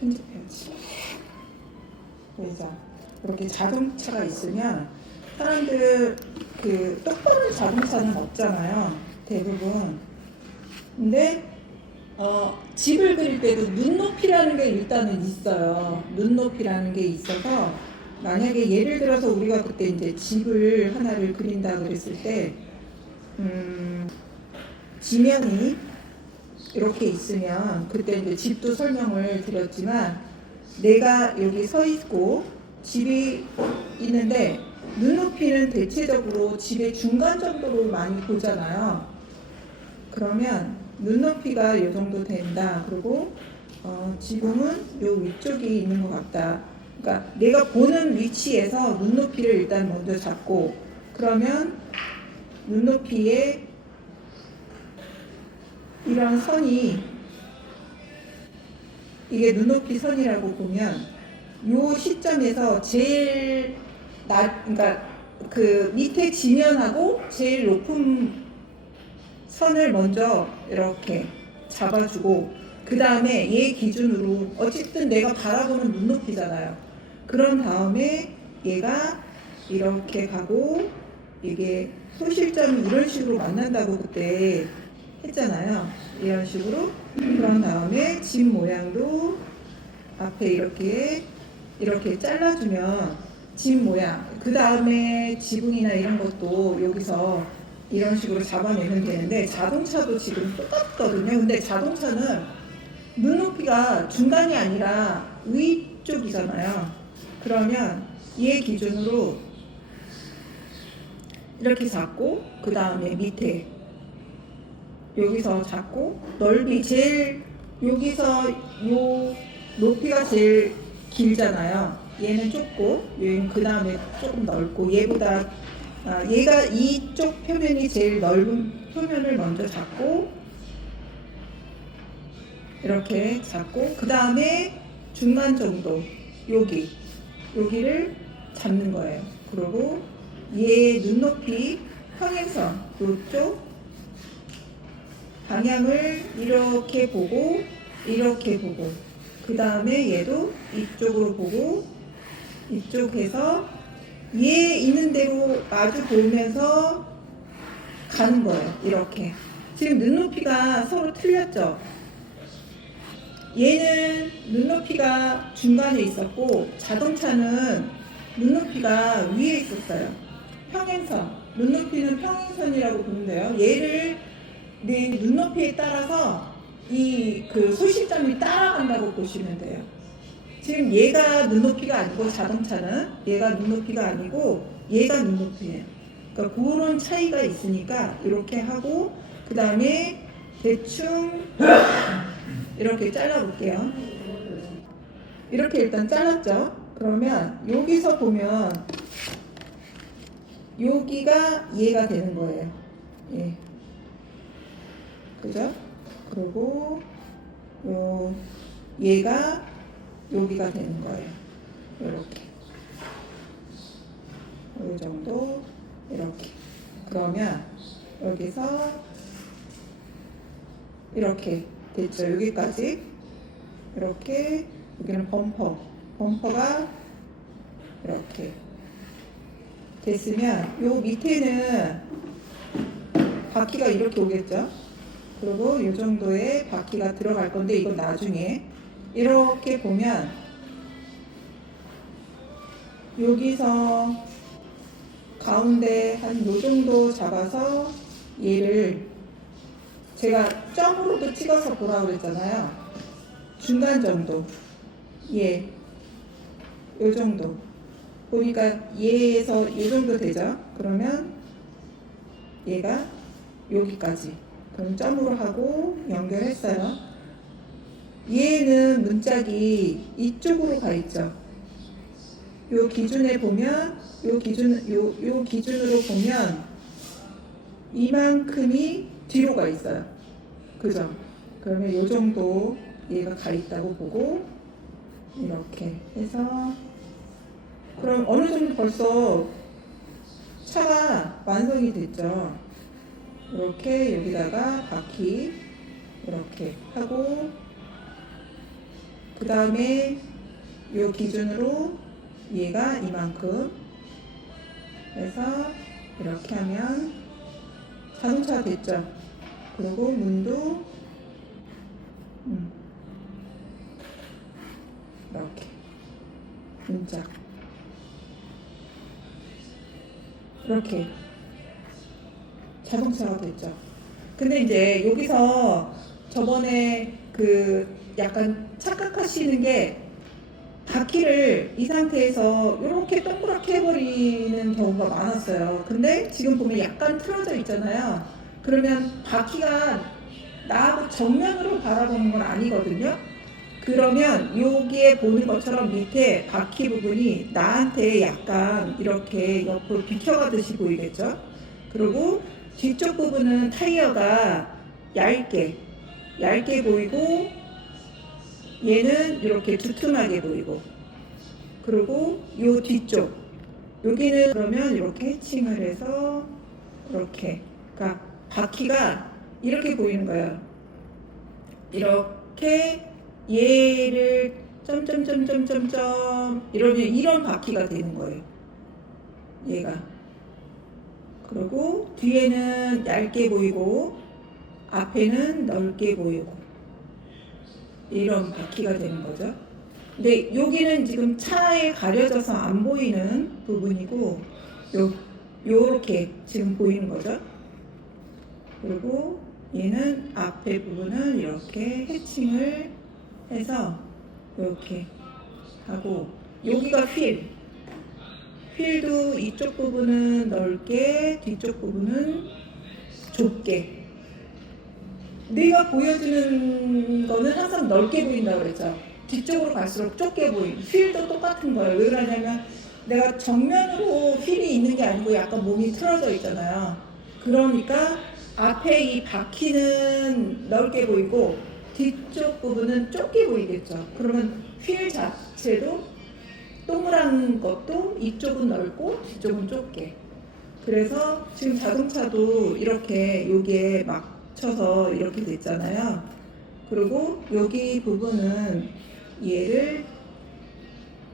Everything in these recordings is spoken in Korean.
편집해야지. 그래서 이렇게 자동차가 있으면 사람들 그 똑바른 자동차는 없잖아요. 대부분. 근데 집을 그릴 때도 눈높이라는 게 일단은 있어요. 눈높이라는 게 있어서 만약에 예를 들어서 우리가 그때 이제 집을 하나를 그린다 그랬을 때 지면이 이렇게 있으면 그때 이제 집도 설명을 드렸지만 내가 여기 서 있고 집이 있는데 눈높이는 대체적으로 집의 중간 정도로 많이 보잖아요. 그러면 눈높이가 이 정도 된다. 그리고 지붕은 요 위쪽이 있는 것 같다. 그러니까 내가 보는 위치에서 눈높이를 일단 먼저 잡고 그러면 눈높이에 이런 선이 이게 눈높이 선이라고 보면 요 시점에서 제일 그러니까 그 밑에 지면하고 제일 높은 선을 먼저 이렇게 잡아주고 그 다음에 얘 기준으로 어쨌든 내가 바라보는 눈높이잖아요. 그런 다음에 얘가 이렇게 가고 이게 소실점이 이런 식으로 만난다고 그때 했잖아요. 이런 식으로. 그런 다음에 집 모양도 앞에 이렇게 잘라주면 집 모양. 그 다음에 지붕이나 이런 것도 여기서 이런 식으로 잡아내면 되는데 자동차도 지금 똑같거든요. 근데 자동차는 눈높이가 중간이 아니라 위쪽이잖아요. 그러면 얘 기준으로 이렇게 잡고 그 다음에 밑에 여기서 잡고 넓이 제일 여기서 요 높이가 제일 길잖아요. 얘는 좁고 얘는 그 다음에 조금 넓고 얘보다 얘가 이쪽 표면이 제일 넓은 표면을 먼저 잡고 이렇게 잡고 그 다음에 중간 정도 여기를 잡는 거예요. 그리고 얘 눈높이 평행선 이쪽 방향을 이렇게 보고 그 다음에 얘도 이쪽으로 보고 이쪽에서 얘 있는 대로 마주 보면서 가는 거예요. 이렇게 지금 눈높이가 서로 틀렸죠. 얘는 눈높이가 중간에 있었고 자동차는 눈높이가 위에 있었어요. 평행선 눈높이는 평행선이라고 보면 돼요. 얘를 내 눈높이에 따라서 이 그 소실점이 따라간다고 보시면 돼요. 지금 얘가 눈높이가 아니고 자동차는 얘가 눈높이가 아니고 얘가 눈높이에요. 그러니까 그런 차이가 있으니까 이렇게 하고 그 다음에 대충 이렇게 잘라볼게요. 이렇게 일단 잘랐죠. 그러면 여기서 보면 여기가 얘가 되는 거예요. 예. 그죠? 그리고 얘가 여기가 되는 거예요. 이렇게. 이 정도 이렇게. 그러면 여기서 이렇게 됐죠. 여기까지. 이렇게 여기는 범퍼가 이렇게 됐으면 요 밑에는 바퀴가 이렇게 오겠죠. 그리고 이 정도의 바퀴가 들어갈 건데 이건 나중에 이렇게 보면 여기서 가운데 한 요 정도 잡아서 얘를 제가 점으로도 찍어서 보라고 그랬잖아요. 중간 정도 요 정도 보니까 얘에서 이 정도 되죠. 그러면 얘가 여기까지 그럼 점으로 하고 연결했어요. 얘는 문짝이 이쪽으로 가 있죠. 요 기준에 보면 요 기준으로 보면 이만큼이 뒤로 가 있어요. 그죠? 그러면 요 정도 얘가 가 있다고 보고 이렇게 해서 그럼 어느 정도 벌써 차가 완성이 됐죠. 이렇게 여기다가 바퀴 이렇게 하고 그 다음에 요 기준으로 얘가 이만큼 해서 이렇게 하면 자동차가 됐죠. 그리고 문도 이렇게 문짝 이렇게 자동차가 됐죠. 근데 이제 여기서 저번에 그 약간 착각하시는 게 바퀴를 이 상태에서 이렇게 동그랗게 해버리는 경우가 많았어요. 근데 지금 보면 약간 틀어져 있잖아요. 그러면 바퀴가 나하고 정면으로 바라보는 건 아니거든요. 그러면 여기에 보는 것처럼 밑에 바퀴 부분이 나한테 약간 이렇게 옆으로 비켜가듯이 보이겠죠. 그리고 뒤쪽 부분은 타이어가 얇게 보이고 얘는 이렇게 두툼하게 보이고, 그리고 요 뒤쪽 여기는 그러면 이렇게 해칭을 해서 이렇게, 그러니까 바퀴가 이렇게 보이는 거예요. 이렇게 얘를 점점점점점점 이러면 이런 바퀴가 되는 거예요. 얘가. 그리고 뒤에는 얇게 보이고 앞에는 넓게 보이고 이런 바퀴가 되는 거죠. 근데 여기는 지금 차에 가려져서 안 보이는 부분이고 요렇게 지금 보이는 거죠. 그리고 얘는 앞에 부분은 이렇게 해칭을 해서 이렇게 하고, 여기가 휠도 이쪽 부분은 넓게 뒤쪽 부분은 좁게. 내가 보여주는 거는 항상 넓게 보인다고 그랬죠. 뒤쪽으로 갈수록 좁게 보인. 휠도 똑같은 거예요. 왜 그러냐면 내가 정면으로 휠이 있는 게 아니고 약간 몸이 틀어져 있잖아요. 그러니까 앞에 이 바퀴는 넓게 보이고 뒤쪽 부분은 좁게 보이겠죠. 그러면 휠 자체도 동그란 것도 이쪽은 넓고 뒤쪽은 좁게. 그래서 지금 자동차도 이렇게 여기에 맞춰서 이렇게 됐잖아요. 그리고 여기 부분은 얘를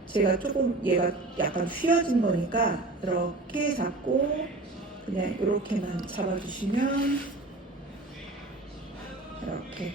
제가 조금 얘가 약간 휘어진 거니까 이렇게 잡고 그냥 이렇게만 잡아주시면 이렇게